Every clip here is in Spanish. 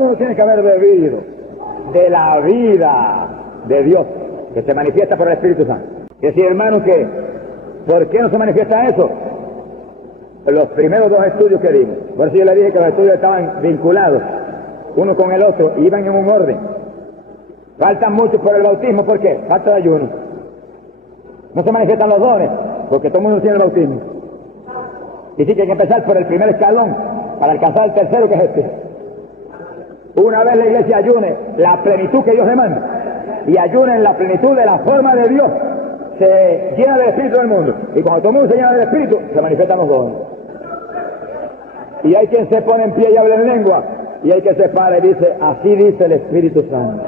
mundo tiene que haber bebido de la vida de Dios que se manifiesta por el Espíritu Santo. Y decir, hermano, que ¿por qué no se manifiesta eso? Los primeros dos estudios que dimos. Por eso yo le dije que los estudios estaban vinculados uno con el otro y iban en un orden. Faltan muchos por el bautismo. ¿Por qué? Falta de ayuno. No se manifiestan los dones porque todo el mundo tiene el bautismo. Y sí que hay que empezar por el primer escalón para alcanzar el tercero, que es este. Una vez la iglesia ayune la plenitud que Dios demanda y ayune en la plenitud de la forma de Dios, se llena del Espíritu del mundo. Y cuando todo el mundo se llena del Espíritu, se manifiestan los dones. Y hay quien se pone en pie y habla en lengua, y hay quien se para y dice, así dice el Espíritu Santo.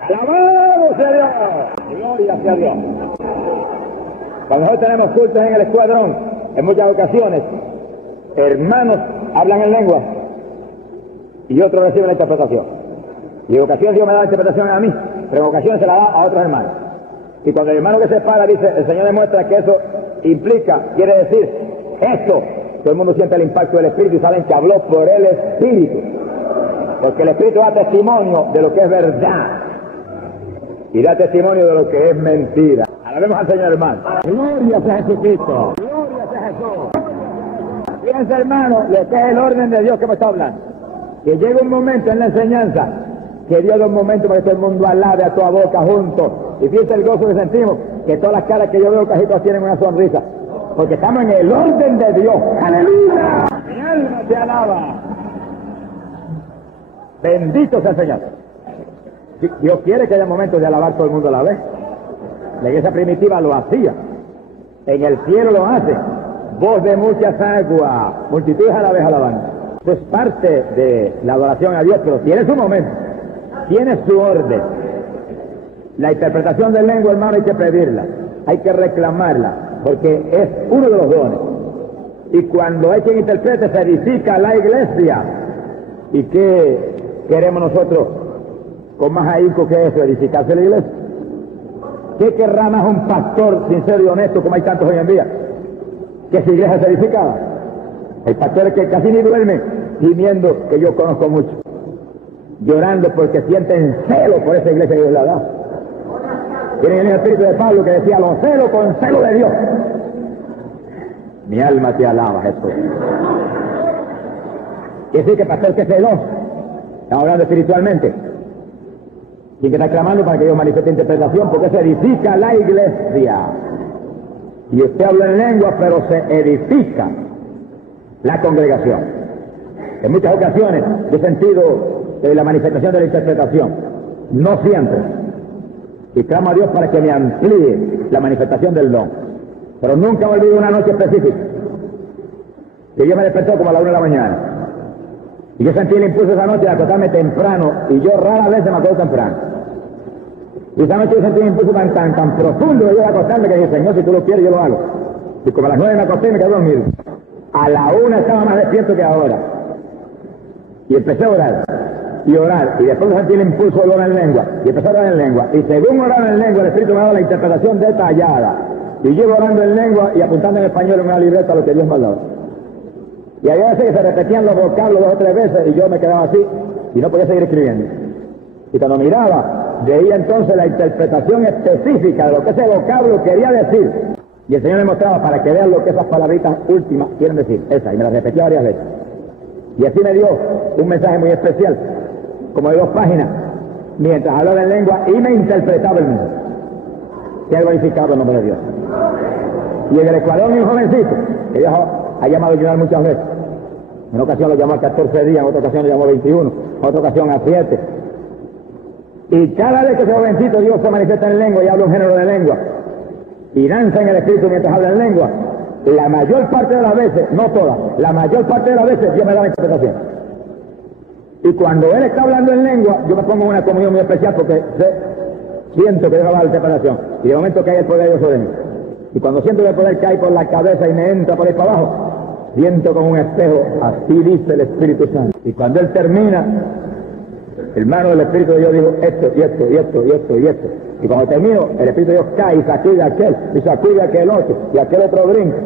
¡Alabado sea Dios! ¡Gloria sea Dios! Cuando nosotros tenemos cultos en el escuadrón, en muchas ocasiones, hermanos hablan en lengua y otros reciben la interpretación. Y en ocasiones Dios me da la interpretación a mí, pero en ocasiones se la da a otros hermanos. Y cuando el hermano que se para dice, el Señor demuestra que eso implica, quiere decir esto, todo el mundo siente el impacto del Espíritu y saben que habló por el Espíritu. Porque el Espíritu da testimonio de lo que es verdad y da testimonio de lo que es mentira. Alabemos al Señor, hermano. Gloria sea Jesucristo. Gloria sea Jesús. Fíjense, hermano, lo que es el orden de Dios que me está hablando. Que llega un momento en la enseñanza que Dios da un momento para que todo el mundo alabe a toda boca juntos. Y fíjense el gozo que sentimos, que todas las caras que yo veo casi todas tienen una sonrisa. Porque estamos en el orden de Dios. ¡Aleluya! Mi alma te alaba. Bendito sea el Señor. Dios quiere que haya momentos de alabar todo el mundo a la vez. La iglesia primitiva lo hacía. En el cielo lo hace. Voz de muchas aguas, multitudes a la vez alabando. Esto es parte de la adoración a Dios, pero tiene su momento. Tiene su orden. La interpretación de lengua, hermano, hay que pedirla. Hay que reclamarla, porque es uno de los dones. Y cuando hay quien interprete, se edifica la iglesia. ¿Y qué queremos nosotros con más ahínco que eso, edificarse la iglesia? ¿Qué querrá más un pastor sincero y honesto, como hay tantos hoy en día, que su iglesia se edificada? Hay pastores que casi ni duermen, gimiendo, que yo conozco mucho, llorando porque sienten celo por esa iglesia que Dios le ha dado. Tienen el espíritu de Pablo que decía, lo celo con celo de Dios. Mi alma te alaba, Jesús. Quiere decir que pastor que es celoso, está hablando espiritualmente. Y que está clamando para que Dios manifieste interpretación, porque se edifica la iglesia. Y usted habla en lengua, pero se edifica la congregación. En muchas ocasiones yo he sentido la manifestación de la interpretación, no siempre. Y clamo a Dios para que me amplíe la manifestación del don. Pero nunca me olvido una noche específica, que yo me despertó como a la 1 de la mañana. Y yo sentí el impulso esa noche de acostarme temprano, y yo rara vez me acuerdo temprano. Y esa noche yo sentí un impulso tan profundo de yo acostarme que dije, Señor, si tú lo quieres, yo lo hago. Y como a las 9 me acosté y me quedé dormido. A la 1 estaba más despierto que ahora. Y empecé a orar. Y orar. Y después sentí el impulso de orar en lengua. Y empecé a orar en lengua. Y según orar en lengua, el Espíritu me daba la interpretación detallada. Y yo orando en lengua y apuntando en español en una libreta lo que Dios me ha dado. Y había veces que se repetían los vocablos 2 o 3 veces y yo me quedaba así y no podía seguir escribiendo. Y cuando miraba, veía entonces la interpretación específica de lo que ese vocablo quería decir. Y el Señor me mostraba para que vean lo que esas palabritas últimas quieren decir. Esa, y me las repetía varias veces. Y así me dio un mensaje muy especial, como de 2 páginas, mientras hablaba en lengua y me interpretaba el mismo. Se ha glorificado el nombre de Dios. Y en el escuadrón hay un jovencito, que Dios ha llamado a ayudar muchas veces. En una ocasión lo llamó a 14 días, en otra ocasión lo llamó a 21, en otra ocasión a 7. Y cada vez que ese jovencito Dios se manifiesta en lengua y habla un género de lengua, y danza en el Espíritu mientras habla en lengua, la mayor parte de las veces, no todas, la mayor parte de las veces Dios me da la interpretación. Y cuando él está hablando en lengua, yo me pongo en una comunión muy especial porque siento que Dios va a dar la interpretación. Y de momento cae el poder de Dios sobre mí. Y cuando siento que el poder cae por la cabeza y me entra por ahí para abajo, siento como un espejo, así dice el Espíritu Santo. Y cuando él termina, el mano del Espíritu de Dios dijo esto, y esto, y esto, y esto, y esto. Y cuando termino, el Espíritu de Dios cae y sacude a aquel, y sacude a aquel otro, y aquel otro brinca,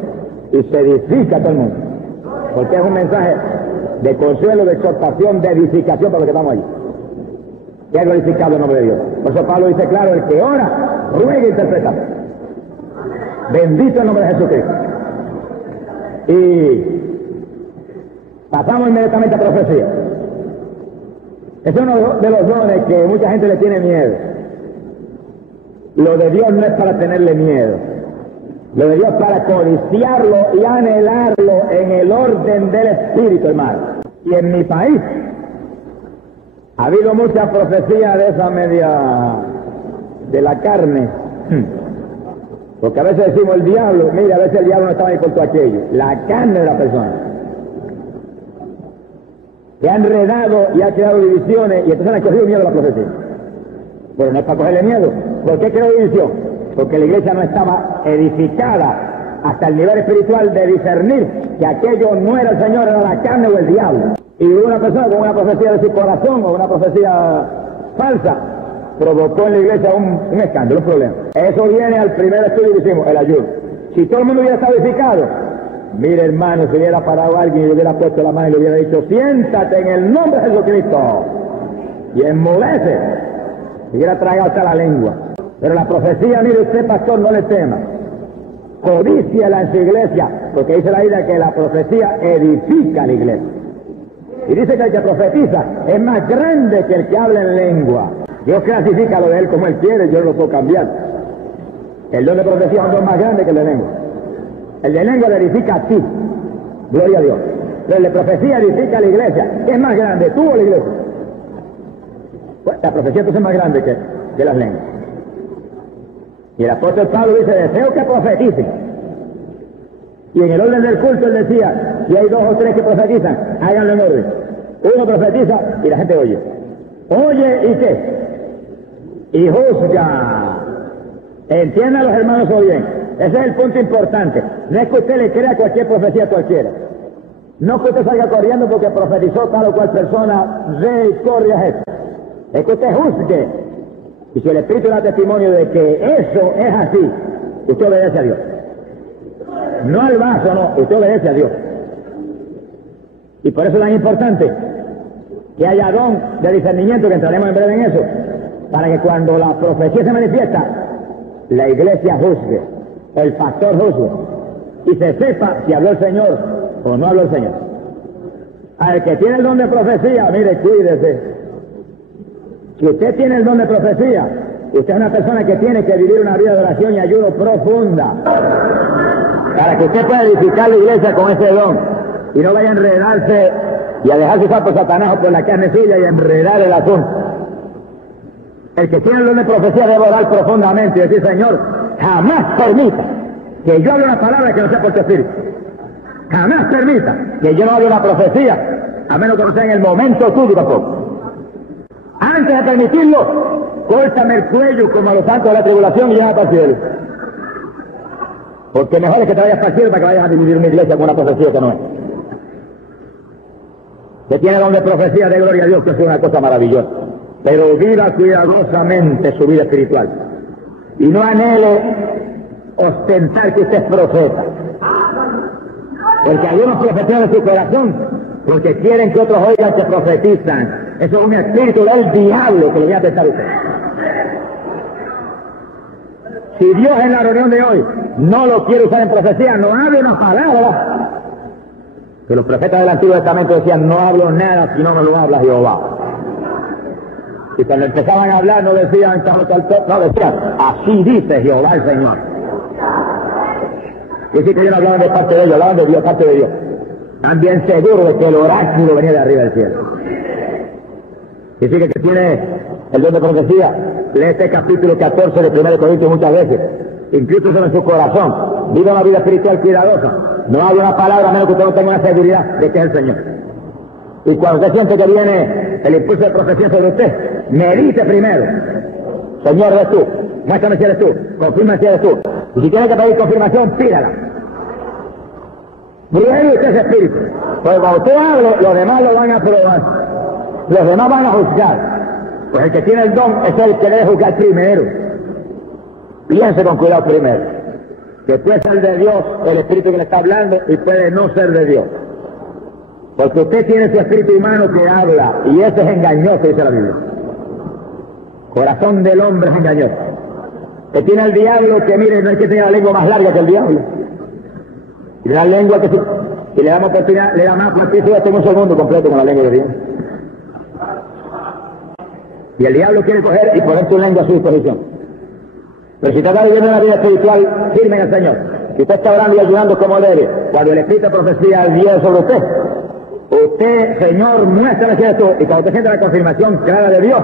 y se edifica todo el mundo. Porque es un mensaje de consuelo, de exhortación, de edificación para los que estamos allí. Que ha glorificado el nombre de Dios. Por eso Pablo dice claro, el que ora, ruega e interpreta. Bendito el nombre de Jesucristo. Y pasamos inmediatamente a profecía. Es uno de los dones que mucha gente le tiene miedo. Lo de Dios no es para tenerle miedo. Lo de Dios es para codiciarlo y anhelarlo en el orden del Espíritu, hermano. Y en mi país ha habido mucha profecía de esa media de la carne. Porque a veces decimos el diablo, mira, a veces el diablo no estaba ahí con todo aquello. La carne de la persona. Que ha enredado y ha creado divisiones y entonces le ha cogido miedo a la profecía. Pero no es para cogerle miedo. ¿Por qué creó división? Porque la iglesia no estaba edificada hasta el nivel espiritual de discernir que aquello no era el Señor, era la carne o el diablo. Y una persona con una profecía de su corazón o una profecía falsa provocó en la iglesia un escándalo, un problema. Eso viene al primer estudio y decimos, el ayuno. Si todo el mundo hubiera estado edificado, mire hermano, si hubiera parado alguien y le hubiera puesto la mano y le hubiera dicho, siéntate en el nombre de Jesucristo, y enmudece, hubiera tragado hasta la lengua. Pero la profecía, mire usted pastor, no le tema, codíciela en su iglesia, porque dice la Biblia que la profecía edifica la iglesia. Y dice que el que profetiza es más grande que el que habla en lengua. Dios clasifica lo de él como él quiere, yo no lo puedo cambiar. El don de profecía es un don más grande que el de lengua. El de lengua le edifica a ti, gloria a Dios. Pero el de profecía edifica a la iglesia. ¿Es más grande tú o la iglesia? Pues la profecía entonces es más grande que las lenguas. Y el apóstol Pablo dice, deseo que profeticen. Y en el orden del culto él decía, si hay 2 o 3 que profetizan, háganlo en orden. Uno profetiza y la gente oye. Oye, ¿y qué? Y juzga. Entiendan los hermanos o bien. Ese es el punto importante. No es que usted le crea cualquier profecía a cualquiera. No que usted salga corriendo porque profetizó tal o cual persona, ve y corre a esto. Es que usted juzgue. Y si el Espíritu da testimonio de que eso es así, usted obedece a Dios. No al vaso, no, usted obedece a Dios. Y por eso es tan importante que haya don de discernimiento, que entraremos en breve en eso, para que cuando la profecía se manifiesta, la iglesia juzgue, el pastor juzgue, y se sepa si habló el Señor o no habló el Señor. Al que tiene el don de profecía, mire, cuídese. Si usted tiene el don de profecía, usted es una persona que tiene que vivir una vida de oración y ayuno profunda, para que usted pueda edificar la iglesia con ese don, y no vaya a enredarse y a dejarse usar por Satanás o por la carne suya y a enredar el asunto. El que tiene el don de profecía debe orar profundamente y decir, Señor, jamás permita que yo hable una palabra que no sea por tu espíritu. Jamás permita que yo no hable una profecía, a menos que no sea en el momento tuyo tampoco. Antes de permitirlo, córtame el cuello como a los santos de la tribulación y llévame para el cielo. Porque mejor es que te vayas para el cielo para que vayas a dividir una iglesia con una profecía que no es. Que tiene don de profecía, de gloria a Dios, que es una cosa maravillosa. Pero viva cuidadosamente su vida espiritual. Y no anhele ostentar que usted es profeta. Porque algunos profetan de su corazón, porque quieren que otros oigan que profetizan. Eso es un espíritu del diablo que le voy a pensar a usted. Si Dios en la reunión de hoy no lo quiere usar en profecía, no hable una palabra. Que los profetas del Antiguo Testamento decían, no hablo nada si no me lo habla Jehová. Y cuando empezaban a hablar no decían, no decían, así dice Jehová el Señor. Y sí que ellos no hablaban de parte de ellos, hablaban de Dios, parte de Dios. También seguro de que el oráculo venía de arriba del cielo. Y sí que tiene el don de profecía, lee este capítulo 14 de 1 Corintios muchas veces, incluso en su corazón, viva una vida espiritual cuidadosa, no hable una palabra a menos que usted no tenga una seguridad de que es el Señor. Y cuando usted siente que viene el impulso de profecía sobre usted, medite primero, Señor, eres tú, muéstrame si eres tú, confirma si eres tú, y si tiene que pedir confirmación, pídala. Pruebe usted ese espíritu, porque cuando usted hable, los demás lo van a probar, los demás van a juzgar. Pues el que tiene el don es el que debe juzgar primero. Piense con cuidado primero, que puede ser de Dios el espíritu que le está hablando y puede no ser de Dios. Porque usted tiene su espíritu humano que habla, y eso es engañoso, dice la Biblia. Corazón del hombre es engañoso. Que tiene el diablo que, mire, no hay que tener la lengua más larga que el diablo. Y la lengua que si le damos oportunidad, le da más partido a todo el mundo completo con la lengua de Dios. Y el diablo quiere coger y poner su lengua a su disposición. Pero si usted está viviendo una vida espiritual firme en el Señor, si usted está orando y ayudando como debe, cuando el Espíritu de profecía viene sobre usted, usted, Señor, muéstrale esto, y cuando usted sienta la confirmación clara de Dios,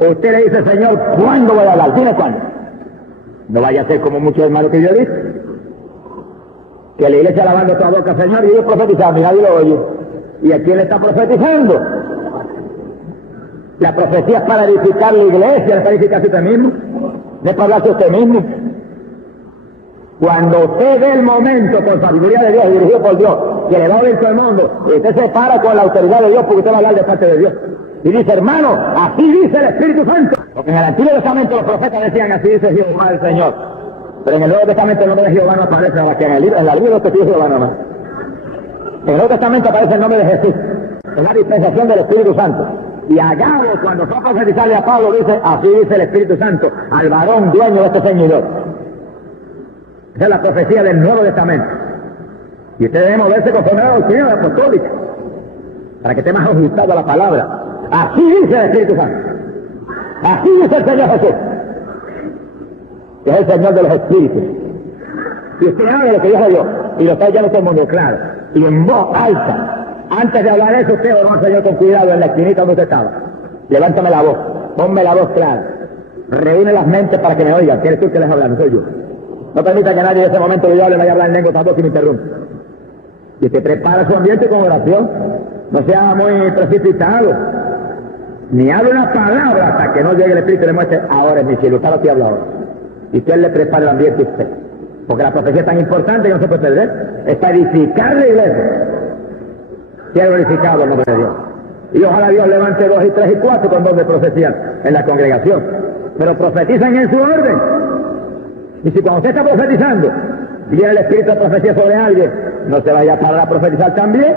usted le dice, Señor, ¿cuándo voy a hablar? Dime cuándo. No vaya a ser como muchos hermanos que yo dije, que la iglesia lavando toda boca, Señor, y ellos profetizando, y nadie lo oye. ¿Y a quién le está profetizando? La profecía es para edificar la iglesia, no es para edificarse usted mismo, no es para hablarse usted mismo. Cuando usted ve el momento por sabiduría de Dios y dirigido por Dios, que le va a oír todo el mundo, y usted se para con la autoridad de Dios porque usted va a hablar de parte de Dios. Y dice, hermano, así dice el Espíritu Santo. Porque en el Antiguo Testamento los profetas decían, así dice Jehová el Señor. Pero en el Nuevo Testamento el nombre de Jehová no aparece, más que en la Biblia de los testigos de Jehová nomás. En el Nuevo Testamento aparece el nombre de Jesús. Es la dispensación del Espíritu Santo. Y a Gabo, cuando fue a profetizarle a Pablo, dice, así dice el Espíritu Santo, al varón dueño de este ceñidor. Esa es la profecía del Nuevo Testamento. Y usted debe moverse conforme a la doctrina apostólica, para que esté más ajustado a la palabra. Así dice el Espíritu Santo. Así dice el Señor Jesús, que es el Señor de los Espíritus. Y usted habla de lo que Dios dio, y lo está oyendo todo el mundo claro, y en voz alta. Antes de hablar eso, usted oró al Señor con cuidado en la esquinita donde usted estaba. Levántame la voz, ponme la voz clara. Reúne las mentes para que me oigan. ¿Quieres tú que les hable? No soy yo. No permita que nadie en ese momento que yo hable vaya a hablar en lengua tampoco y me interrumpa. Y te prepara su ambiente con oración. No sea muy precipitado. Ni hable una palabra hasta que no llegue el Espíritu y le muestre, ahora es mi cielo, usted aquí habla ahora. Y usted le prepara el ambiente a usted. Porque la profecía es tan importante que no se puede perder. Es para edificar la iglesia. Quiero glorificado el nombre de Dios. Y ojalá Dios levante 2 y 3 y 4 con don de profecía en la congregación. Pero profetizan en su orden. Y si cuando usted está profetizando, viene el espíritu de profecía sobre alguien, no se vaya a parar a profetizar también.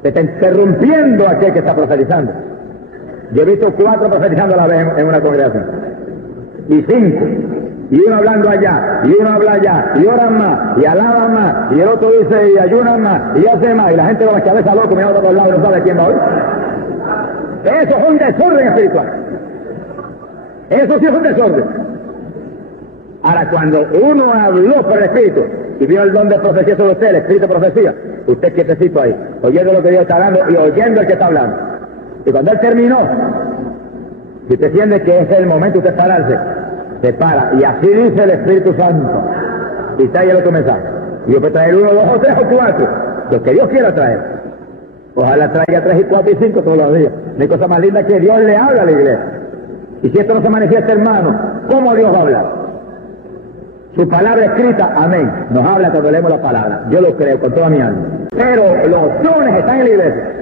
Se está interrumpiendo a aquel que está profetizando. Yo he visto 4 profetizando a la vez en una congregación. Y 5. Y uno hablando allá, y uno habla allá, y oran más, y alaban más, y el otro dice, y ayunan más, y hace más, y la gente con la cabeza loca mirando a todos lados y no sabe quién va a oír. Eso es un desorden espiritual. Eso sí es un desorden. Ahora, cuando uno habló por el Espíritu, y vio el don de profecía sobre usted, el Espíritu de profecía, usted quietecito ahí, oyendo lo que Dios está hablando, y oyendo el que está hablando. Y cuando él terminó, si usted siente que ese es el momento de usted pararse, se para, y así dice el Espíritu Santo, y trae el otro mensaje. Y yo puedo traer 1, 2 o 3 o 4, lo que Dios quiera traer. Ojalá traiga 3 y 4 y 5 todos los días. No hay cosa más linda que Dios le habla a la iglesia. Y si esto no se manifiesta, hermano, ¿cómo Dios va a hablar? Su palabra escrita, amén, nos habla cuando leemos la palabra. Yo lo creo con toda mi alma. Pero los dones están en la iglesia.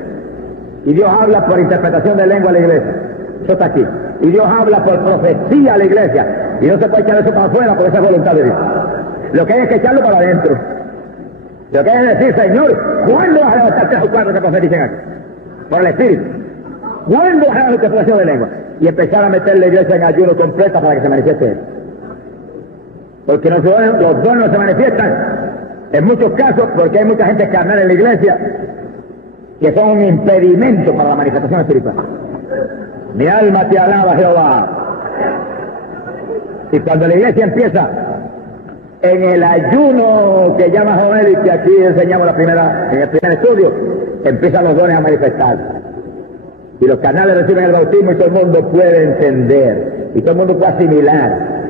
Y Dios habla por interpretación de lengua a la iglesia. Eso está aquí. Y Dios habla por profecía a la iglesia. Y no se puede echar eso para afuera porque esa es voluntad de Dios. Lo que hay es que echarlo para adentro. Lo que hay es decir, Señor, ¿cuándo vas a levantar 3 o 4 que profeticen aquí? Por el Espíritu. ¿Cuándo vas a dar interpretación de lengua? Y empezar a meter la iglesia en ayuno completa para que se manifieste eso. Porque los dones no se manifiestan en muchos casos porque hay mucha gente carnal en la iglesia que son un impedimento para la manifestación espiritual. Mi alma te alaba, Jehová. Y cuando la iglesia empieza en el ayuno que llama Joel y que aquí enseñamos en el primer estudio, empiezan los dones a manifestar. Y los canales reciben el bautismo y todo el mundo puede entender. Y todo el mundo puede asimilar.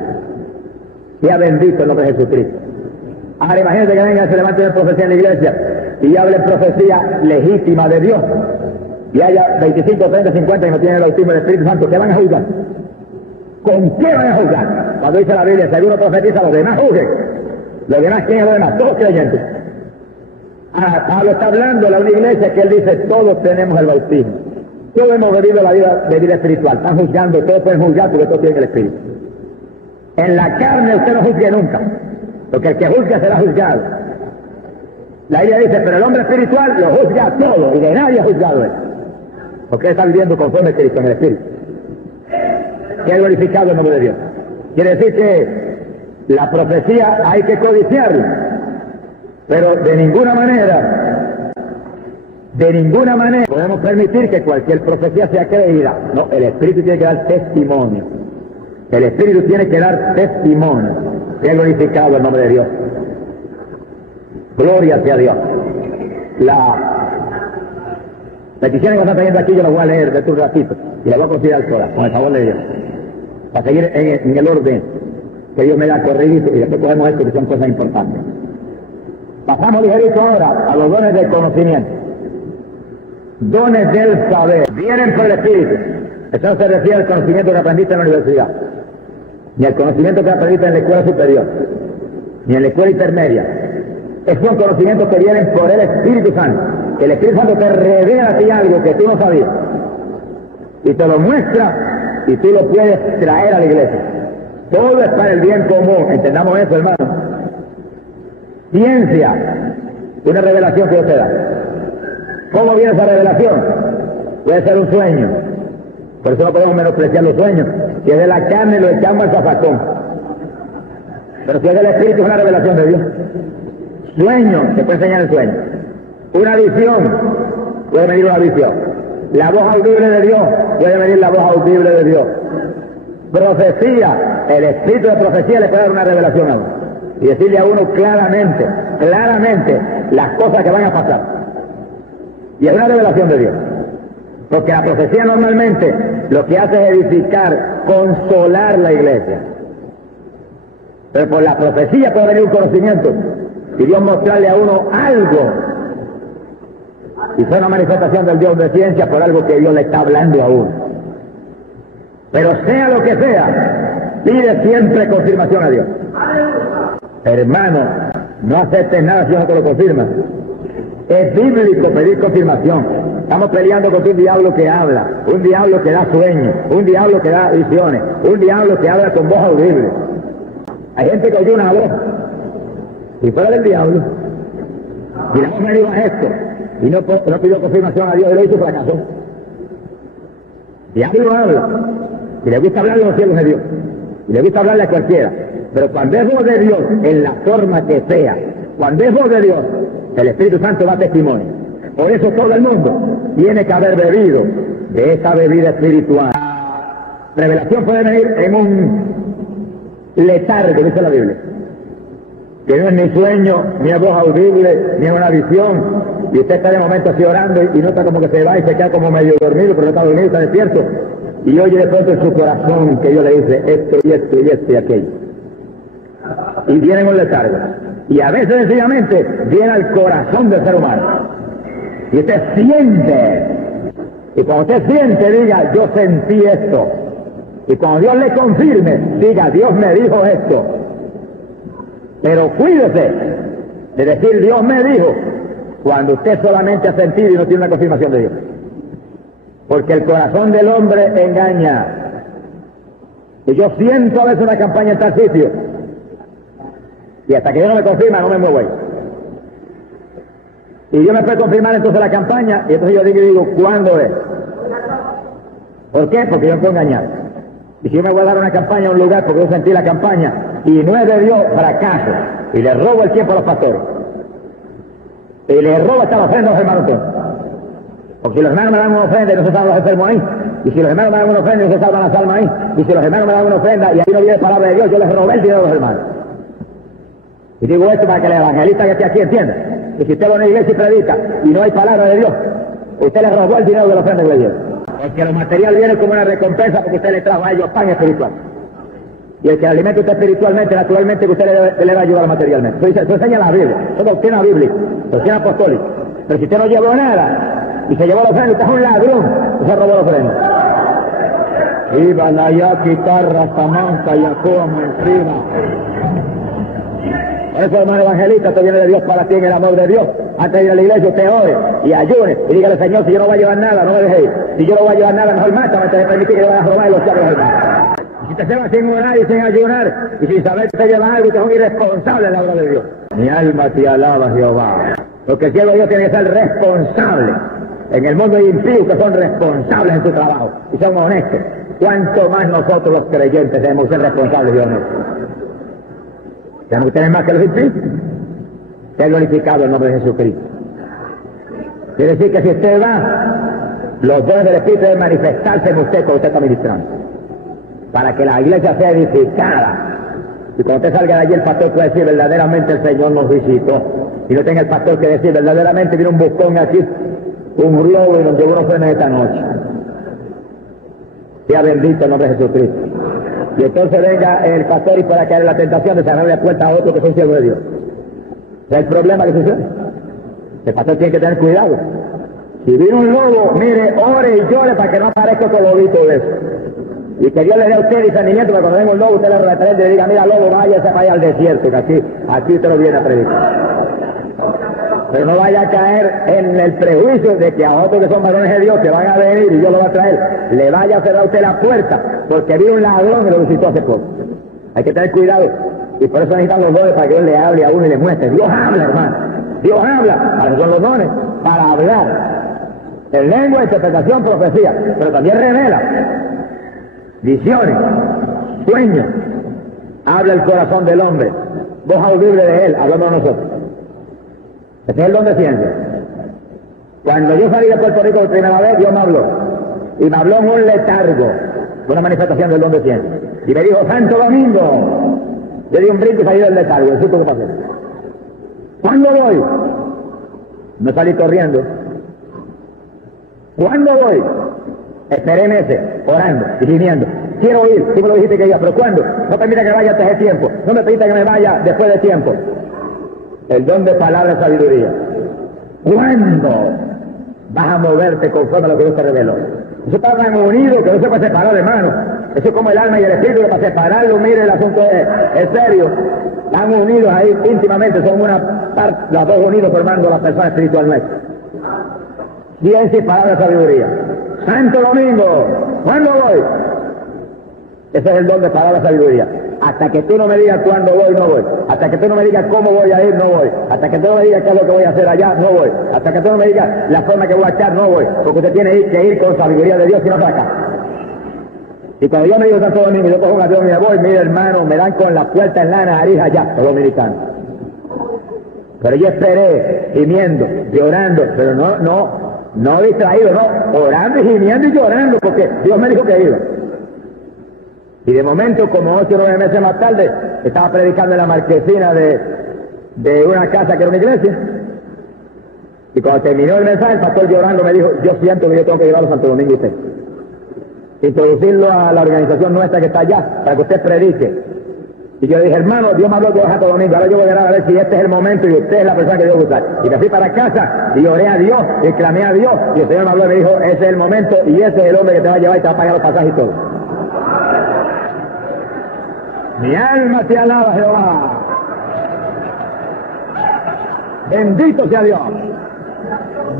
Sea bendito el nombre de Jesucristo. Ahora imagínate que venga, se levante una profecía en la iglesia y hable profecía legítima de Dios. Y haya 25, 30, 50 que no tienen el bautismo del Espíritu Santo. ¿Qué van a juzgar? ¿Con qué van a juzgar? Cuando dice la Biblia, si alguno profetiza, los demás juzguen. Los demás, ¿quién es los demás? Todos creyentes. Pablo está hablando de la única iglesia que él dice, todos tenemos el bautismo. Todos hemos bebido la vida espiritual. Están juzgando, todos pueden juzgar porque todos tienen el Espíritu. En la carne usted no juzgue nunca, porque el que juzga será juzgado. La Biblia dice, pero el hombre espiritual lo juzga todo y de nadie ha juzgado él. Porque él está viviendo conforme a Cristo en el Espíritu. Que ha glorificado el nombre de Dios. Quiere decir que la profecía hay que codiciarla. Pero de ninguna manera podemos permitir que cualquier profecía sea creída. No, el Espíritu tiene que dar testimonio. El Espíritu tiene que dar testimonio. Que ha glorificado el nombre de Dios. Gloria sea a Dios. Las peticiones que están trayendo aquí yo las voy a leer de tu ratito y las voy a considerar todas, con el favor de Dios. Para seguir en el orden que Dios me da corrido y después cogemos esto que son cosas importantes. Pasamos ligerito ahora a los dones del conocimiento. Dones del saber. Vienen por el Espíritu. Eso no se refiere al conocimiento que aprendiste en la universidad, ni al conocimiento que aprendiste en la escuela superior, ni en la escuela intermedia. Esos son conocimientos que vienen por el Espíritu Santo. El Espíritu Santo te revela a ti algo que tú no sabías. Y te lo muestra y tú lo puedes traer a la iglesia. Todo es para el bien común. Entendamos eso, hermano. Ciencia. Una revelación que Dios te da. ¿Cómo viene esa revelación? Puede ser un sueño. Por eso no podemos menospreciar los sueños. Si es de la carne lo echamos al zafacón. Pero si es del Espíritu es una revelación de Dios. Sueño, se puede enseñar el sueño. Una visión, puede venir una visión. La voz audible de Dios, puede venir la voz audible de Dios. Profecía, el espíritu de profecía le puede dar una revelación a uno. Y decirle a uno claramente, las cosas que van a pasar. Y es una revelación de Dios. Porque la profecía normalmente lo que hace es edificar, consolar la iglesia. Pero por la profecía puede venir un conocimiento. Y Dios mostrarle a uno algo. Y fue una manifestación del Dios de ciencia por algo que Dios le está hablando a uno. Pero sea lo que sea, pide siempre confirmación a Dios. Hermano, no aceptes nada si no te lo confirma. Es bíblico pedir confirmación. Estamos peleando contra un diablo que habla, un diablo que da sueños, un diablo que da visiones, un diablo que habla con voz audible. Hay gente que oye una voz y fuera del diablo. Y la voz me dijo esto. Y no pidió confirmación a Dios, y lo hizo, fracasó. Diablo habla. Y le gusta hablarle a los cielos de Dios. Y le gusta hablarle a cualquiera. Pero cuando es voz de Dios, en la forma que sea, cuando es voz de Dios, el Espíritu Santo da testimonio. Por eso todo el mundo tiene que haber bebido de esa bebida espiritual. La revelación puede venir en un letargo, dice la Biblia. Que no es ni sueño, ni es voz audible, ni es una visión. Y usted está de momento así orando y nota como que se va y se queda como medio dormido, pero no está dormido, está despierto. Y oye de pronto en su corazón que Dios le dice esto y esto y esto y aquello. Y viene un letargo. Y a veces sencillamente viene al corazón del ser humano. Y usted siente. Y cuando usted siente, diga, yo sentí esto. Y cuando Dios le confirme, diga, Dios me dijo esto. Pero cuídese de decir, Dios me dijo, cuando usted solamente ha sentido y no tiene una confirmación de Dios. Porque el corazón del hombre engaña. Y yo siento a veces una campaña en tal sitio. Y hasta que yo no me confirma, no me muevo ahí. Y yo me puedo confirmar entonces la campaña, y entonces yo digo, ¿cuándo es? ¿Por qué? Porque yo me puedo engañar. Y si yo me voy a dar una campaña a un lugar porque yo sentí la campaña, y no es de Dios, fracaso. Y le robo el tiempo a los pastores. Y le robo hasta la ofrenda a los hermanos. Porque si los hermanos me dan una ofrenda y no se salvan los enfermos ahí, y si los hermanos me dan una ofrenda y no se salvan las almas ahí, y si los hermanos me dan una ofrenda y ahí no viene palabra de Dios, yo les robé el dinero a los hermanos. Y digo esto para que el evangelista que esté aquí entienda. Que si usted va a una iglesia y predica y no hay palabra de Dios, usted le robó el dinero de la ofrenda que le dio. Porque lo material viene como una recompensa porque usted le trajo a ellos pan espiritual. Y el que alimenta usted espiritualmente, naturalmente que usted le va a ayudar materialmente. Eso enseña la Biblia, eso es doctrina bíblica, doctrina apostólica. Pero si usted no llevó nada y se llevó la ofrenda, usted es un ladrón, usted robó la ofrenda. Iba la ya guitarra, tamanca, yacomo encima. Por eso, hermano evangelista, esto viene de Dios para ti en el amor de Dios. Antes de ir a la iglesia, usted ore y ayune y dígale, Señor, si yo no voy a llevar nada, no me deje ir. Si yo no voy a llevar nada, mejor mátame, te permití que yo vaya a robar y los chavos hermanos. Si usted se va sin orar y sin ayunar y sin saber que usted lleva algo, usted es un irresponsable en la obra de Dios. Mi alma te alaba, Jehová. Porque el siervo de Dios tiene que ser responsable. En el mundo hay impíos que son responsables en su trabajo y son honestos. ¿Cuánto más nosotros los creyentes debemos ser responsables y honestos? Tenemos que tener más que los impíos. Sea glorificado el nombre de Jesucristo. Quiere decir que si usted va, los dones del Espíritu deben manifestarse en usted cuando usted está ministrando, para que la iglesia sea edificada. Y cuando usted salga de allí, el pastor puede decir, verdaderamente el Señor nos visitó. Y no tenga el pastor que decir, verdaderamente vino un buscón aquí, un globo, y nos llevó unos frenes esta noche. Sea bendito el nombre de Jesucristo. Y entonces venga el pastor y pueda caer en la tentación de cerrarle la puerta a otro que son siervos de Dios. ¿Es el problema que sucede? El pastor tiene que tener cuidado. Si viene un lobo, mire, ore y llore para que no aparezca otro lobito de eso. Y que Dios le dé a usted discernimiento para cuando venga un lobo, usted le reprende y le diga, mira, lobo, váyase para allá al desierto, que aquí usted lo viene a predicar. Pero no vaya a caer en el prejuicio de que a otros que son varones de Dios que van a venir y Dios lo va a traer, le vaya a cerrar a usted la puerta, porque vino un ladrón y lo visitó hace poco. Hay que tener cuidado. Y por eso necesitan los dones para que Dios le hable a uno y le muestre. Dios habla, hermano. Dios habla. Para eso son los dones. Para hablar. En lengua, interpretación, profecía. Pero también revela. Visiones. Sueños. Habla el corazón del hombre. Voz audible de él. Hablamos a nosotros. Ese es el don de ciencia. Cuando yo salí de Puerto Rico por primera vez, Dios me habló. Y me habló en un letargo. Una manifestación del don de ciencia. Y me dijo, Santo Domingo. Yo di un brinco y salí del letargo. ¿Eso qué pasó? ¿Cuándo voy? No salí corriendo. ¿Cuándo voy? Esperé meses, orando y gimiendo. Quiero ir, tú me lo dijiste que iba, pero ¿cuándo? No permita que vaya antes de tiempo. No me permita que me vaya después de tiempo. El don de palabra y sabiduría. ¿Cuándo vas a moverte conforme a lo que Dios te reveló? Eso está tan unido que no se puede separar, hermano. Eso es como el alma y el espíritu, que para separarlo, mire, el asunto es serio. Están unidos ahí íntimamente, son una parte, las dos unidos formando la persona espiritual nuestra. Ciencia y palabra de sabiduría. Santo Domingo, ¿cuándo voy? Ese es el don de palabra de sabiduría. Hasta que tú no me digas cuándo voy, no voy. Hasta que tú no me digas cómo voy a ir, no voy. Hasta que tú no me digas qué es lo que voy a hacer allá, no voy. Hasta que tú no me digas la forma que voy a echar, no voy. Porque usted tiene que ir con sabiduría de Dios y no saca. Y cuando yo me digo Santo Domingo, yo cojo un avión y me voy, mire hermano, me dan con la puerta en la nariz allá, los dominicanos. Pero yo esperé, gimiendo, llorando, pero no distraído, no, orando y gimiendo y llorando, porque Dios me dijo que iba. Y de momento, como 8 o 9 meses más tarde, estaba predicando en la marquesina de una casa que era una iglesia. Y cuando terminó el mensaje, el pastor llorando me dijo, yo siento que yo tengo que llevarlo a Santo Domingo usted. Introducirlo a la organización nuestra que está allá, para que usted predique. Y yo le dije, hermano, Dios me habló que voy a Santo Domingo, ahora yo voy a ver si este es el momento y usted es la persona que Dios va a usar. Y me fui para casa y oré a Dios y clamé a Dios, y el Señor me habló y me dijo, ese es el momento y ese es el hombre que te va a llevar y te va a pagar los pasajes y todo. Mi alma te alaba, Jehová. Bendito sea Dios.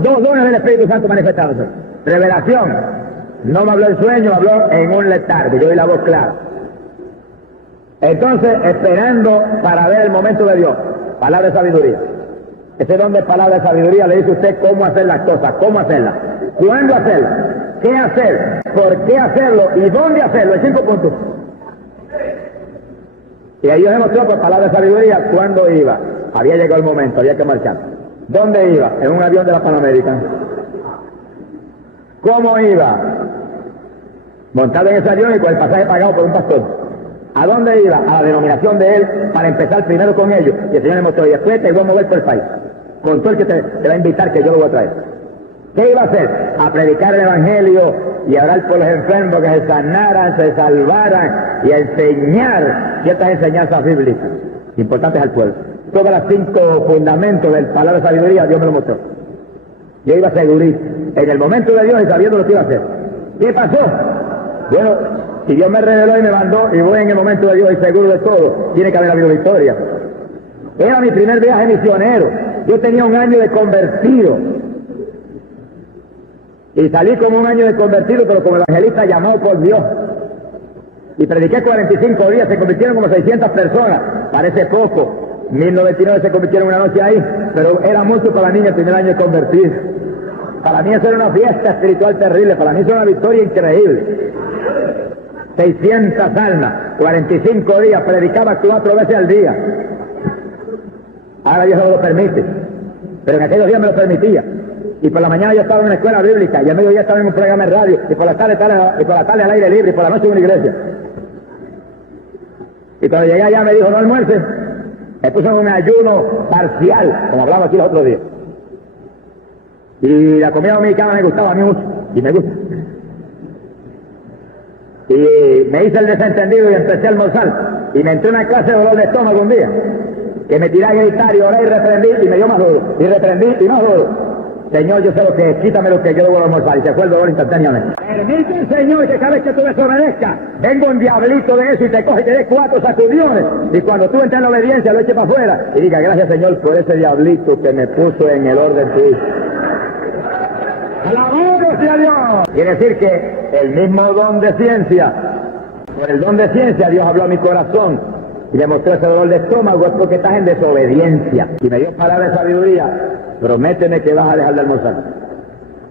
Dos dones del Espíritu Santo manifestados. Revelación. No me habló en sueño, me habló en un letargo. Yo oí la voz clara. Entonces, esperando para ver el momento de Dios. Palabra de sabiduría. Ese don de palabra de sabiduría le dice a usted cómo hacer las cosas, cómo hacerlas, cuándo hacerlas, qué hacer, por qué hacerlo y dónde hacerlo. En 5 puntos. Y ahí Dios demostró por palabra de sabiduría cuándo iba. Había llegado el momento, había que marchar. ¿Dónde iba? En un avión de la Panamérica. ¿Cómo iba? Montado en ese avión y con el pasaje pagado por un pastor. ¿A dónde iba? A la denominación de él, para empezar primero con ellos. Y el Señor le mostró, y después te voy a mover por el país. Con todo el que te va a invitar, que yo lo voy a traer. ¿Qué iba a hacer? A predicar el Evangelio y a orar por los enfermos, que se sanaran, se salvaran, y a enseñar ciertas enseñanzas bíblicas importantes al pueblo. Todos los 5 fundamentos del palabra de sabiduría, Dios me lo mostró. Yo iba a seguir en el momento de Dios y sabiendo lo que iba a hacer. ¿Qué pasó? Bueno, si Dios me reveló y me mandó y voy en el momento de Dios y seguro de todo, tiene que haber habido victoria. Era mi primer viaje misionero. Yo tenía 1 año de convertido. Y salí como 1 año de convertido, pero como evangelista llamado por Dios. Y prediqué 45 días, se convirtieron como 600 personas. Parece poco, 1099 se convirtieron una noche ahí, pero era mucho para la niña el primer año de convertir. Para mí eso era una fiesta espiritual terrible, para mí eso era una victoria increíble. 600 almas, 45 días, predicaba 4 veces al día. Ahora Dios no lo permite, pero en aquellos días me lo permitía. Y por la mañana yo estaba en una escuela bíblica, y al mediodía estaba en un programa de radio, y por la tarde al aire libre, y por la noche en una iglesia. Y cuando llegué allá me dijo, no almuerces. Me puso en un ayuno parcial, como hablaba aquí los otros días. Y la comida dominicana me gustaba a mí mucho, y me gusta. Y me hice el desentendido y empecé a almorzar. Y me entró una clase de dolor de estómago un día, que me tiré a gritar y oré y reprendí, y me dio más duro. Y reprendí y más duro. Señor, yo sé lo que es, quítame lo que yo debo almorzar. Y se fue el dolor instantáneamente. Permite, Señor, que cada vez que tú desobedezcas, venga un diablito de eso y te coge y te dé 4 sacudiones. Y cuando tú entres en la obediencia, lo eches para afuera. Y diga, gracias, Señor, por ese diablito que me puso en el orden tuyo. ¡Alabado sea Dios! Quiere decir que el mismo don de ciencia, por el don de ciencia, Dios habló a mi corazón y le mostró ese dolor de estómago, es porque estás en desobediencia. Y me dio palabra de sabiduría, prométeme que vas a dejar de almorzar.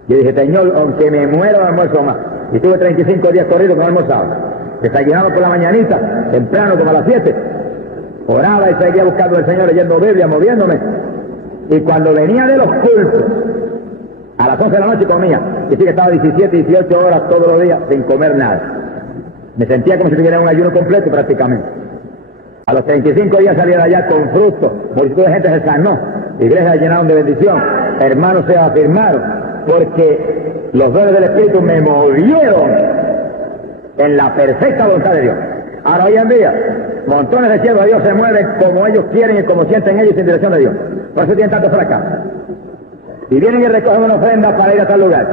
Y dije, Señor, aunque me muera no almuerzo más. Y tuve 35 días corridos que no almorzaba. Desayunaba por la mañanita, temprano como a las 7. Oraba y seguía buscando al Señor, leyendo Biblia, moviéndome. Y cuando venía de los cultos, a las 11 de la noche comía. Y sí que estaba 17, 18 horas todos los días sin comer nada. Me sentía como si tuviera un ayuno completo prácticamente. A los 35 días salí de allá con fruto. Multitud de gente se sanó. Iglesias se llenaron de bendición. Hermanos se afirmaron. Porque los dones del Espíritu me movieron en la perfecta voluntad de Dios. Ahora hoy en día, montones de siervos de Dios se mueven como ellos quieren y como sienten ellos en dirección de Dios. Por eso tienen tanto fracaso. Y vienen y recogen una ofrenda para ir a tal lugar.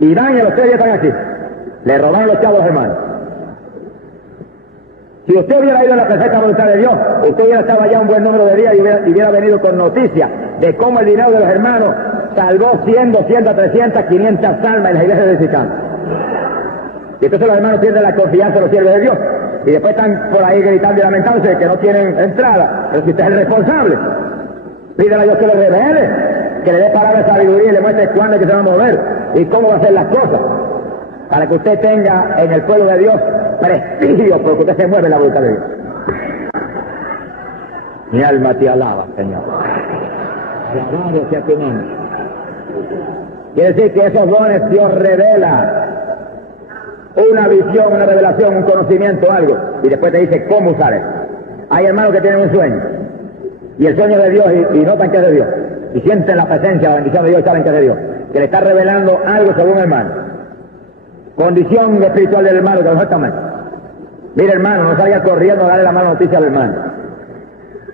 Y van y a los 3 días están aquí. Le robaron los chavos a los hermanos. Si usted hubiera ido a la perfecta voluntad de Dios, usted hubiera estado allá un buen número de días y hubiera venido con noticias de cómo el dinero de los hermanos salvó 100, 200, 300, 500 almas en las iglesias de Sicán. Y entonces los hermanos pierden la confianza de los siervos de Dios. Y después están por ahí gritando y lamentándose de que no tienen entrada. Pero si usted es el responsable, pídele a Dios que le revele, que le dé palabra de sabiduría y le muestre cuándo es que se va a mover y cómo va a hacer las cosas, para que usted tenga en el pueblo de Dios prestigio, porque usted se mueve en la voluntad de Dios. Mi alma te alaba, Señor. Alabado sea tu nombre. Quiere decir que esos dones Dios revela una visión, una revelación, un conocimiento, algo, y después te dice cómo usar eso. Hay hermanos que tienen un sueño, y el sueño es de Dios y notan que es de Dios, y sienten la presencia, la bendición de Dios y saben que es de Dios, que le está revelando algo según el hermano. Condición espiritual del hermano, que lo está mal. Mire, hermano, no salga corriendo a darle la mala noticia al hermano.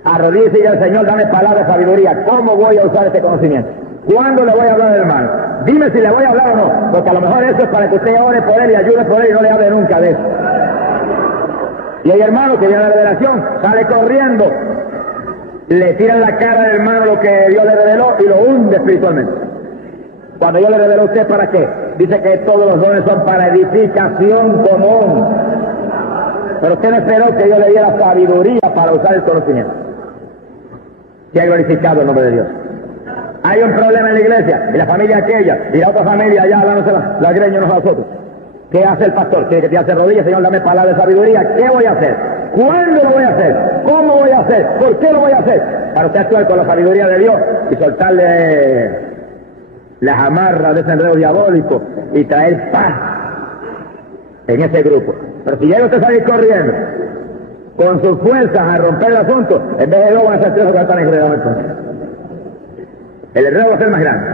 Arrodíllese y al Señor, dame palabra de sabiduría. ¿Cómo voy a usar este conocimiento? ¿Cuándo le voy a hablar al hermano? Dime si le voy a hablar o no, porque a lo mejor eso es para que usted ore por él y ayude por él y no le hable nunca de eso. Y hay hermano que viene a la revelación, sale corriendo, le tiran la cara al hermano lo que Dios le reveló y lo hunde espiritualmente. Cuando Dios le reveló a usted, ¿para qué? Dice que todos los dones son para edificación común. Pero usted no esperó que Dios le diera sabiduría para usar el conocimiento. Se ha glorificado el nombre de Dios. Hay un problema en la iglesia, y la familia aquella, y la otra familia allá hablándose la greña unos a los otros. ¿Qué hace el pastor? Tiene que tirarse rodillas, Señor, dame palabra de sabiduría. ¿Qué voy a hacer? ¿Cuándo lo voy a hacer? ¿Cómo voy a hacer? ¿Por qué lo voy a hacer? Para usted actuar con la sabiduría de Dios y soltarle las amarras de ese enredo diabólico y traer paz en ese grupo. Pero si llega usted a salir corriendo con sus fuerzas a romper el asunto, en vez de 2 van a ser 3 que están enredados entonces. El enredo va a ser más grande.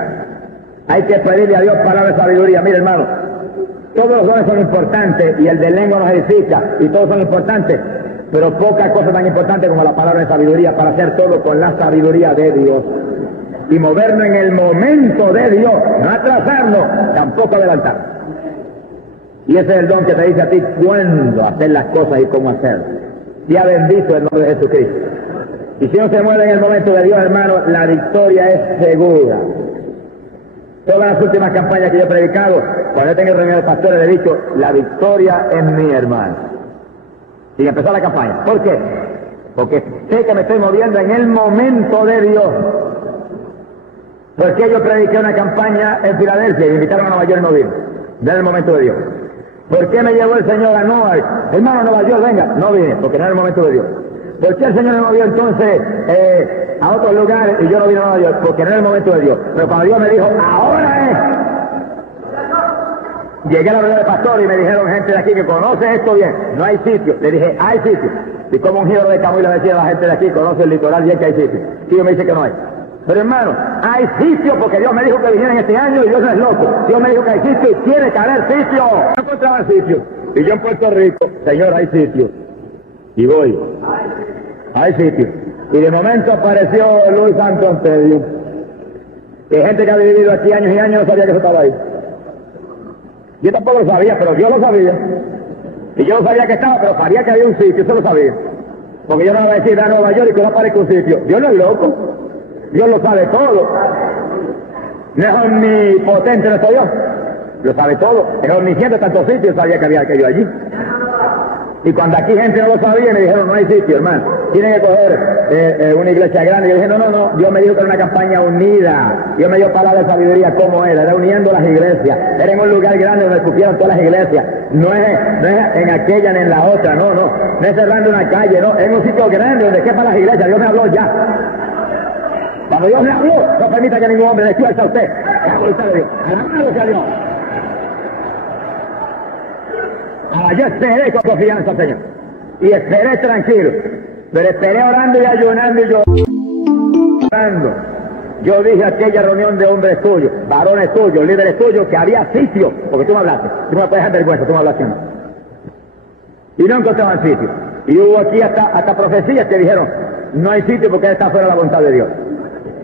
Hay que pedirle a Dios palabra de sabiduría. Mire, hermano, todos los dones son importantes y el de lengua nos edifica y todos son importantes, pero poca cosa tan importante como la palabra de sabiduría para hacer todo con la sabiduría de Dios y movernos en el momento de Dios, no atrasarnos, tampoco adelantarnos. Y ese es el don que te dice a ti cuándo hacer las cosas y cómo hacerlas. Sea bendito el nombre de Jesucristo. Y si no se mueve en el momento de Dios, hermano, la victoria es segura. Todas las últimas campañas que yo he predicado, cuando yo tengo reunión de pastores, le he dicho, la victoria es mía, hermano. Sin empezar la campaña. ¿Por qué? porque sé que me estoy moviendo en el momento de Dios. ¿Por qué yo prediqué una campaña en Filadelfia y me invitaron a Nueva York y no vine? No era el momento de Dios. ¿Por qué me llevó el Señor a Nueva York? Hermano, Nueva York, venga. No vine, porque no era el momento de Dios. ¿Por qué el Señor me movió entonces a otros lugares y yo no vine a Nueva York? Porque no era el momento de Dios. Pero cuando Dios me dijo, ahora es. Llegué a la reunión de pastor y me dijeron gente de aquí que conoce esto bien. No hay sitio. Le dije, hay sitio. Y como un giro de Camuy le decía a la gente de aquí, conoce el litoral bien que hay sitio. Y Dios me dice que no hay. Pero hermano, hay sitio porque Dios me dijo que viniera en este año y Dios no es loco. Dios me dijo que hay sitio y tiene que haber sitio. No encontraba sitio. Y yo en Puerto Rico, Señor, hay sitio. Y voy. Hay sitio. Y de momento apareció Luis Santo Antonio. Que gente que ha vivido aquí años y años no sabía que eso estaba ahí. Yo tampoco lo sabía, pero Dios lo sabía. Y yo no sabía que estaba, pero sabía que había un sitio, eso lo sabía. Porque yo no voy a decir a Nueva York y que no aparezca un sitio. Dios no es loco. Dios lo sabe todo. No es omnipotente nuestro Dios. Lo sabe todo. Es omnisciente en tantos sitios, sabía que había aquello allí. Y cuando aquí gente no lo sabía, me dijeron, no hay sitio, hermano. Tienen que coger una iglesia grande. Y yo dije, no. Dios me dijo que era una campaña unida. Dios me dio palabra de sabiduría como era uniendo las iglesias. Era en un lugar grande donde cupieron todas las iglesias. No es en aquella ni en la otra, no. No es cerrando una calle, no. Es en un sitio grande donde quepan las iglesias. Dios me habló ya. Cuando Dios me habló, no permita que ningún hombre despierte a usted. La voluntad de Dios. Alabado sea Dios. Yo esperé con confianza, Señor. Y esperé tranquilo. Pero esperé orando y ayunando y llorando. Yo dije a aquella reunión de hombres tuyos, varones tuyos, líderes tuyos, que había sitio. Porque tú me hablaste. Tú no me puedes dar vergüenza, tú me hablaste. Y no encontraban sitio. Y hubo aquí hasta profecías que dijeron, no hay sitio porque está fuera de la voluntad de Dios.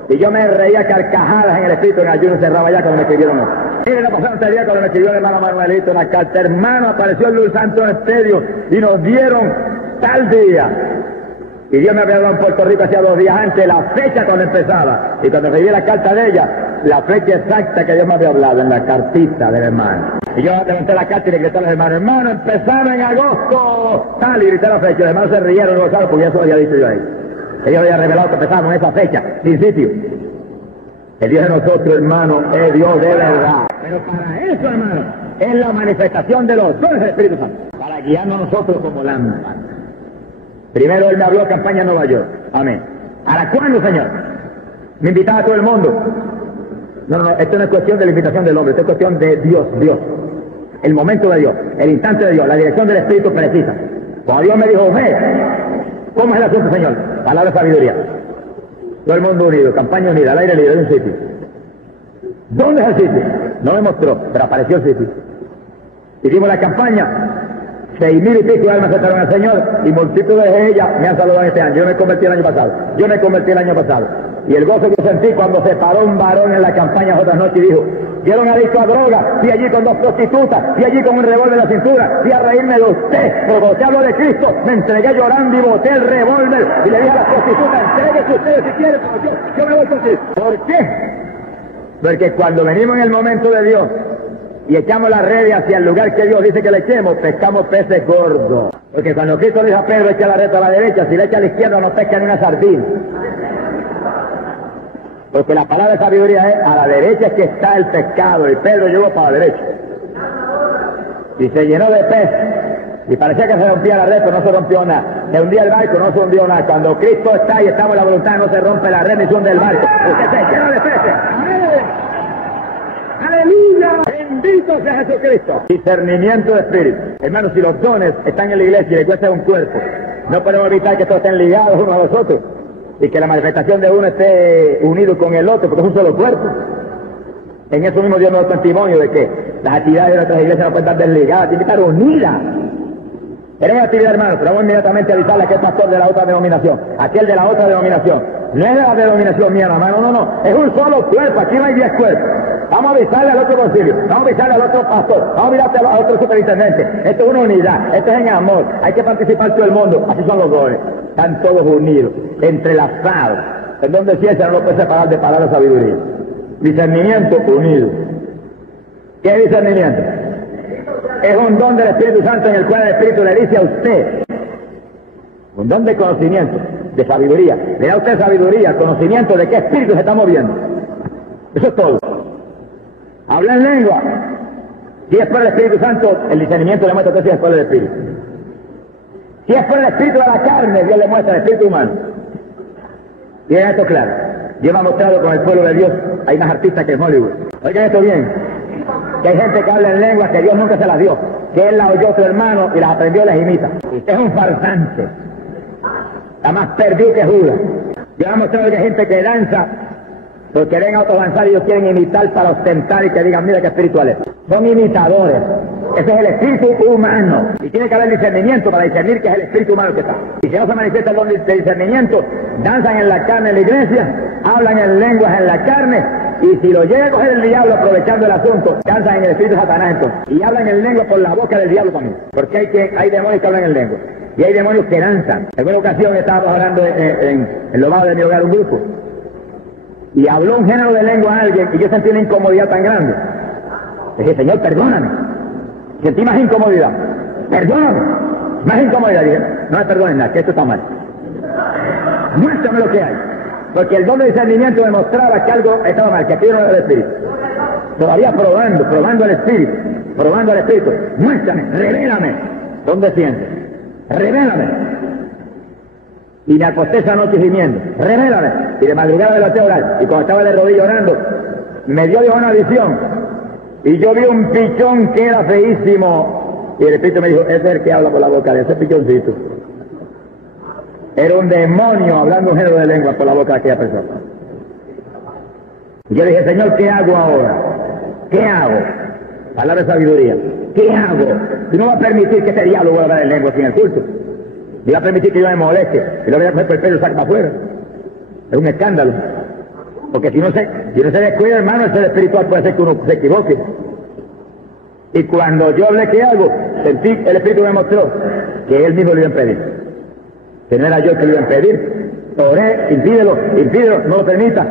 Y yo me reía carcajadas en el espíritu, en ayuno cerraba ya cuando me escribieron eso. Mire, la pasada día cuando me escribió el hermano Manuelito en la carta, hermano, apareció el Luz Santo Estedio y nos dieron tal día. Y Dios me había hablado en Puerto Rico hacía 2 días antes, la fecha cuando empezaba. Y cuando recibí la carta de ella, la fecha exacta que Dios me había hablado en la cartita del hermano. Y yo levanté la carta y le grité a los hermanos, hermano, empezaba en agosto, tal, y grité la fecha. Los hermanos se rieron y gozaron porque eso lo había dicho yo ahí. Ellos habían revelado que empezamos en esa fecha, sin sitio. El Dios de nosotros, hermano, es Dios de verdad. Pero para eso, hermano, es la manifestación de los dones del Espíritu Santo. Para guiarnos a nosotros como lámparas. Primero Él me habló campaña en Nueva York. Amén. ¿Hasta cuándo, Señor? Me invitaba a todo el mundo. No, esto no es cuestión de la invitación del hombre, esto es cuestión de Dios. El momento de Dios, el instante de Dios, la dirección del Espíritu precisa. Cuando Dios me dijo, ve, ¿cómo es el asunto, Señor? Palabra de sabiduría. Todo el mundo unido, campaña unida, al aire libre, de un sitio. ¿Dónde es el sitio? No me mostró, pero apareció el sitio. Hicimos la campaña, 6,000 y pico de almas aceptaron al Señor y multitudes de ellas me han saludado este año. Yo me convertí el año pasado. Y el gozo que yo sentí cuando se paró un varón en la campaña otras noches y dijo, yo era adicto a droga, fui allí con 2 prostitutas, fui allí con un revólver en la cintura, fui a reírme de usted, pero cuando te hablo de Cristo, me entregué llorando y boté el revólver y le dije a las prostitutas, entréguese ustedes si quieren, pero yo me voy con Cristo. ¿Por qué? Porque cuando venimos en el momento de Dios y echamos la red hacia el lugar que Dios dice que le echemos, pescamos peces gordos. Porque cuando Cristo le dijo a Pedro, echa la red a la derecha, si le echa a la izquierda no pesca ni una sardina. Porque la palabra de sabiduría es, a la derecha es que está el pescado, y Pedro llegó para la derecha. Y se llenó de pez, y parecía que se rompía la red, pero no se rompió nada. Se hundía el barco, no se hundió nada. Cuando Cristo está y estamos en la voluntad, no se rompe la red ni se hunde el barco, porque se llena de peces. ¡Aleluya! Bendito sea Jesucristo. Discernimiento de espíritu. Hermanos, si los dones están en la iglesia y la iglesia es un cuerpo, no podemos evitar que todos estén ligados unos a los otros. Y que la manifestación de uno esté unido con el otro, porque es un solo cuerpo. En eso mismo Dios nos da testimonio de que las actividades de nuestras iglesias no pueden estar desligadas, tienen que estar unidas. Tenemos actividad, hermanos, pero vamos inmediatamente a avisarle a aquel pastor de la otra denominación, aquel de la otra denominación. No es de la denominación mía, hermano, no. Es un solo cuerpo, aquí no hay 10 cuerpos. Vamos a avisarle al otro concilio, vamos a avisarle al otro pastor, vamos a avisarle al otro superintendente. Esto es una unidad, esto es en amor, hay que participar todo el mundo, así son los dones. Están todos unidos, entrelazados. En donde ciencia no lo puede separar de palabra de sabiduría. Discernimiento unido. ¿Qué es discernimiento? Es un don del Espíritu Santo en el cual el Espíritu le dice a usted, Un don de conocimiento, de sabiduría. Le da a usted sabiduría, conocimiento de qué espíritu se está moviendo. Eso es todo. Habla en lengua. Si es por el Espíritu Santo, el discernimiento le muestra que si es por el Espíritu. Si es por el Espíritu de la carne, Dios le muestra el Espíritu humano. Tienen esto claro. Dios me ha mostrado con el pueblo de Dios, hay más artistas que en Hollywood. Oigan esto bien, que hay gente que habla en lenguas que Dios nunca se las dio, que él las oyó a su hermano y las aprendió y las imita. Usted es un farsante, la más perdido que Judas. Dios me ha mostrado que hay gente que danza porque ven a otros danzar y ellos quieren imitar para ostentar y que digan, mira qué espirituales. Son imitadores. Ese es el espíritu humano. Y tiene que haber discernimiento para discernir que es el espíritu humano que está. Y si no se manifiesta el don de discernimiento, danzan en la carne en la iglesia, hablan en lenguas en la carne, y si lo llega a coger el diablo aprovechando el asunto, danzan en el espíritu de Satanás entonces. Y hablan en lengua por la boca del diablo también. Porque hay demonios que hablan en lengua. Y hay demonios que danzan. En una ocasión estábamos hablando en lo bajo de mi hogar un grupo. Y habló un género de lengua a alguien y yo sentí una incomodidad tan grande. Dije, Señor, perdóname. Sentí más incomodidad. Perdóname. Más incomodidad. Dije, no me perdones nada, que esto está mal. Muéstrame lo que hay. Porque el don de discernimiento demostraba que algo estaba mal, que aquello no era el Espíritu. Todavía probando el Espíritu. Probando el Espíritu. Muéstrame, revélame. ¿Dónde sientes? Revélame. Y me acosté esa noche gimiendo, revélame. Y de madrugada me levanté a orar. Y cuando estaba de rodillas orando, me dio Dios una visión. Y yo vi un pichón que era feísimo. Y el Espíritu me dijo, ese es el que habla por la boca de ese pichoncito. Era un demonio hablando un género de lengua por la boca de aquella persona. Y yo dije, Señor, ¿qué hago ahora? ¿Qué hago? Palabra de sabiduría. ¿Qué hago? Tú no vas a permitir que este diablo vuelva a hablar en lengua sin el culto. Y va a permitir que yo me moleste, y lo voy a coger por el pelo y saco para afuera. Es un escándalo. Porque si no se descuida, hermano, el ser espiritual puede ser que uno se equivoque. Y cuando yo hablé que hago, sentí, el Espíritu me mostró que él mismo lo iba a impedir. Que no era yo el que lo iba a impedir. Oré, impídelo, no lo permita.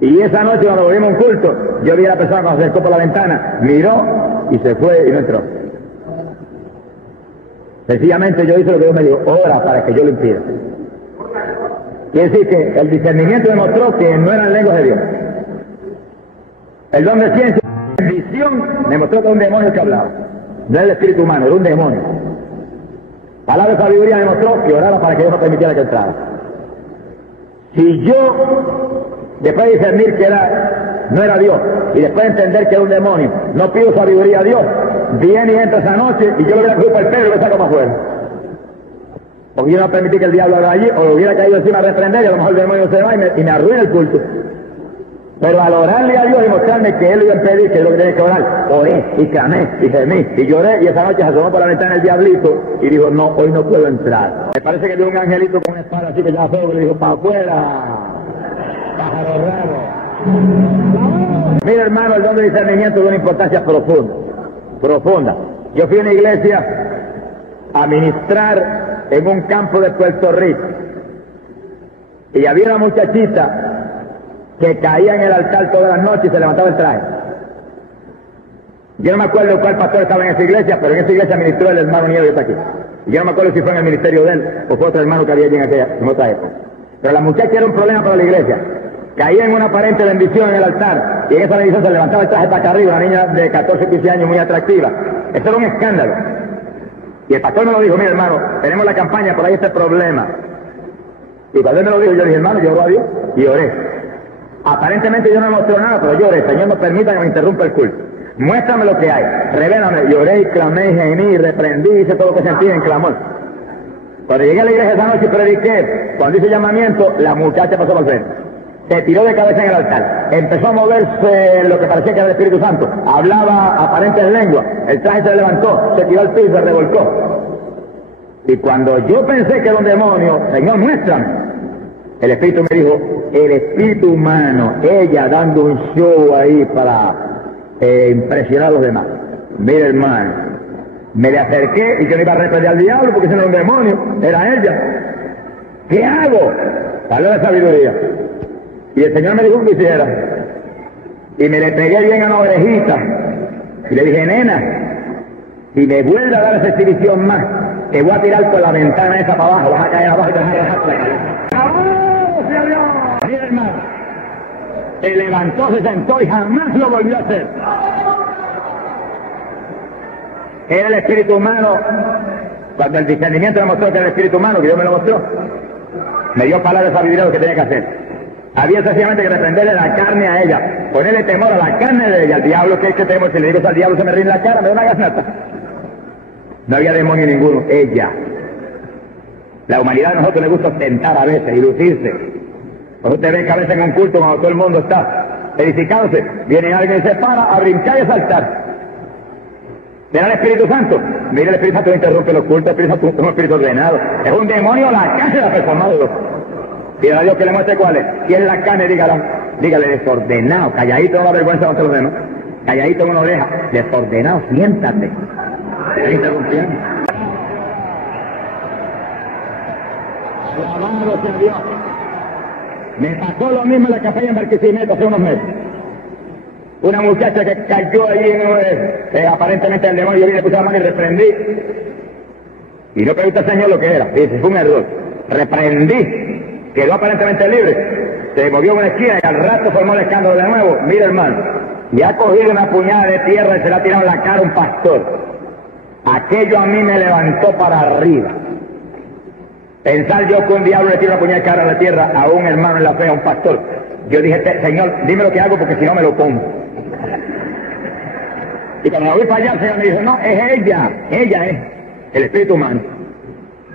Y esa noche cuando volvimos a un culto, yo vi a la persona cuando se acercó por la ventana, miró y se fue y no entró. Sencillamente yo hice lo que Dios me dijo, ora para que yo lo impida. Quiere decir que el discernimiento demostró que no eran lenguas de Dios. El don de ciencia, visión, demostró que era un demonio que hablaba. No era el espíritu humano, era un demonio. Palabra de sabiduría demostró que orara para que Dios no permitiera que entrara. Si yo, después de discernir que no era Dios, y después de entender que era un demonio, no pido sabiduría a Dios, viene y entra esa noche y yo le hubiera cogido por el pelo y lo saco para afuera. O yo no permití que el diablo haga allí, o lo hubiera caído encima a reprender y a lo mejor el demonio se va y me arruina el culto. Pero al orarle a Dios y mostrarme que él lo iba a impedir, que es lo que tiene que orar, oré y clamé y gemí y lloré, y esa noche se asomó por la ventana el diablito y dijo, no, hoy no puedo entrar. Me parece que dio un angelito con una espada así que ya fue y le dijo, para afuera, pájaro raro. Mira, hermano, el don de discernimiento de una importancia profunda. Yo fui a una iglesia a ministrar en un campo de Puerto Rico y había una muchachita que caía en el altar todas las noches y se levantaba el traje. Yo no me acuerdo cuál pastor estaba en esa iglesia, pero en esa iglesia ministró el hermano Nieves, que está aquí. Y yo no me acuerdo si fue en el ministerio de él o fue otro hermano que había allí en otra época. Pero la muchacha era un problema para la iglesia. Caía en una aparente bendición en el altar y en esa bendición se levantaba el traje para acá arriba, una niña de 14 o 15 años muy atractiva. Eso era un escándalo. Y el pastor me lo dijo, mira hermano, tenemos la campaña, por ahí está el problema. Y cuando él me lo dijo, yo dije, hermano, yo oro a Dios y oré. Aparentemente yo no me mostró nada, pero yo oré, Señor, no permita que me interrumpa el culto. Muéstrame lo que hay, revélame. Y oré y clamé y gemí, reprendí, hice todo lo que sentí en clamor. Cuando llegué a la iglesia esa noche y prediqué, cuando hice llamamiento, la muchacha pasó por frente. Se tiró de cabeza en el altar, empezó a moverse lo que parecía que era el Espíritu Santo, hablaba aparente en lengua, el traje se levantó, se tiró al piso, se revolcó. Y cuando yo pensé que era un demonio, Señor, muéstrame, el Espíritu me dijo, el espíritu humano, ella dando un show ahí para impresionar a los demás. Mira, hermano, me le acerqué y yo no iba a reprender al diablo porque ese no era un demonio, era ella. ¿Qué hago? Palabra de sabiduría. Y el Señor me dijo que hiciera. Y me le pegué bien a una orejita. Y le dije, nena, si me vuelve a dar esa exhibición más, te voy a tirar por la ventana esa para abajo, vas a caer abajo y te vas a dejar la cabeza. ¡Alabado sea Dios! Mira, hermano, se levantó, se sentó y jamás lo volvió a hacer. Era el espíritu humano. Cuando el discernimiento me mostró que era el espíritu humano, que Dios me lo mostró, me dio palabras de sabiduría de lo que tenía que hacer. Había sencillamente que reprenderle la carne a ella, ponerle temor a la carne de ella. Al diablo, ¿qué temo? Si le digo al diablo se me rinde la cara, me da una gasnata. No había demonio ninguno, ella. La humanidad a nosotros le gusta ostentar a veces y lucirse. Cuando usted ve que a veces en un culto, cuando todo el mundo está edificándose, viene alguien y se para a brincar y a saltar. ¿Verá el Espíritu Santo? Mire, el Espíritu Santo no interrumpe los cultos, el Espíritu Santo es un espíritu ordenado. Es un demonio a la carne de la persona. Pídale a Dios que le muestre cuál es. Si es la carne, dígale desordenado, calladito, no da vergüenza ante los demás. Calladito en una oreja, desordenado, siéntate. Está interrumpiendo. Alabado sea Dios. Me pasó lo mismo en la capilla en Barquisimeto hace unos meses. Una muchacha que cayó allí en aparentemente el demonio, yo vine, le puse la mano y reprendí. Y no pregunté al Señor lo que era. Dice, fue un error. Reprendí. Quedó aparentemente libre. Se movió una esquina y al rato formó el escándalo de nuevo. Mira, hermano, y ha cogido una puñada de tierra y se la ha tirado en la cara a un pastor. Aquello a mí me levantó para arriba. Pensar yo que un diablo le tira una puñada de cara a la tierra a un hermano en la fe, a un pastor. Yo dije, Señor, dime lo que hago porque si no me lo pongo. Y cuando me voy para allá, el Señor me dijo, no, es ella es el espíritu humano.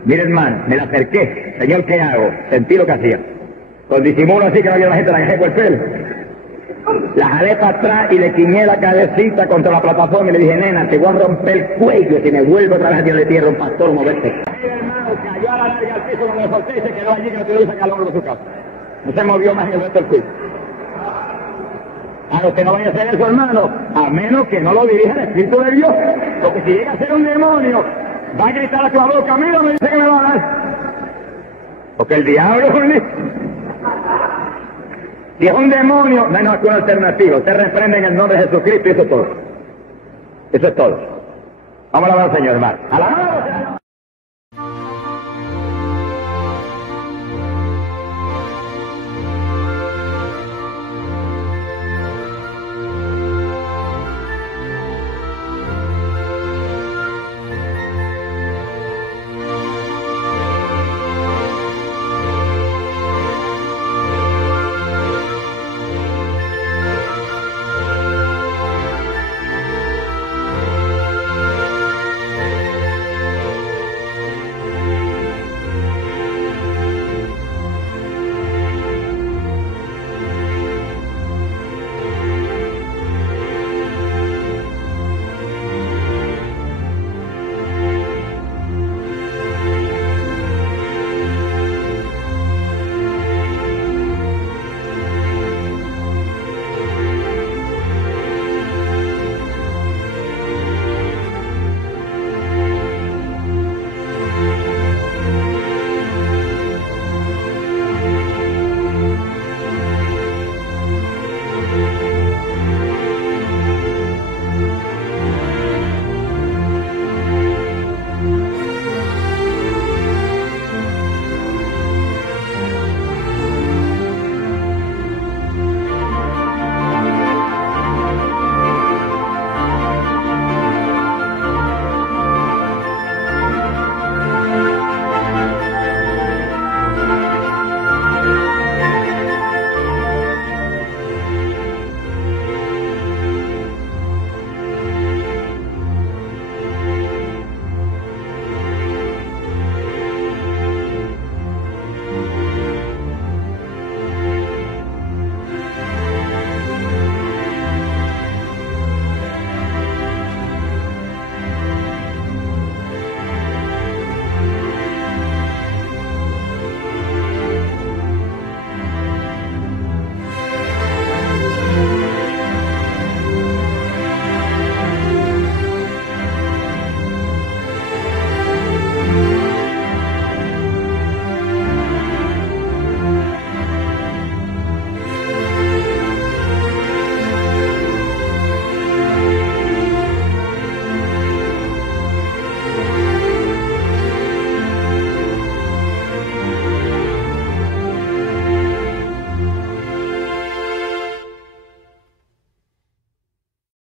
Mira, hermano, me la acerqué. Señor, ¿qué hago? Sentí lo que hacía. Con disimulo así que no había la gente, la dejé por el pelo. La jalé para atrás y le quiñé la cabecita contra la plataforma y le dije, nena, te voy a romper el cuello si me vuelvo otra vez a tirar de tierra un pastor, moverte. Mira, hermano, cayó a la larga al piso cuando le solté y se quedó allí que no tuvo que sacar al hombre de su casa. No se movió más en el resto del juicio. A usted no vaya a hacer eso, hermano, a menos que no lo dirija el Espíritu de Dios. Porque si llega a ser un demonio, va a gritar a su boca, mira, me dice que me va a dar. Porque el diablo es un... Si es un demonio, no hay ninguna alternativa. Usted reprende en el nombre de Jesucristo y eso es todo. Eso es todo. Vamos a alabar al Señor, hermano. ¡Alabado sea Dios!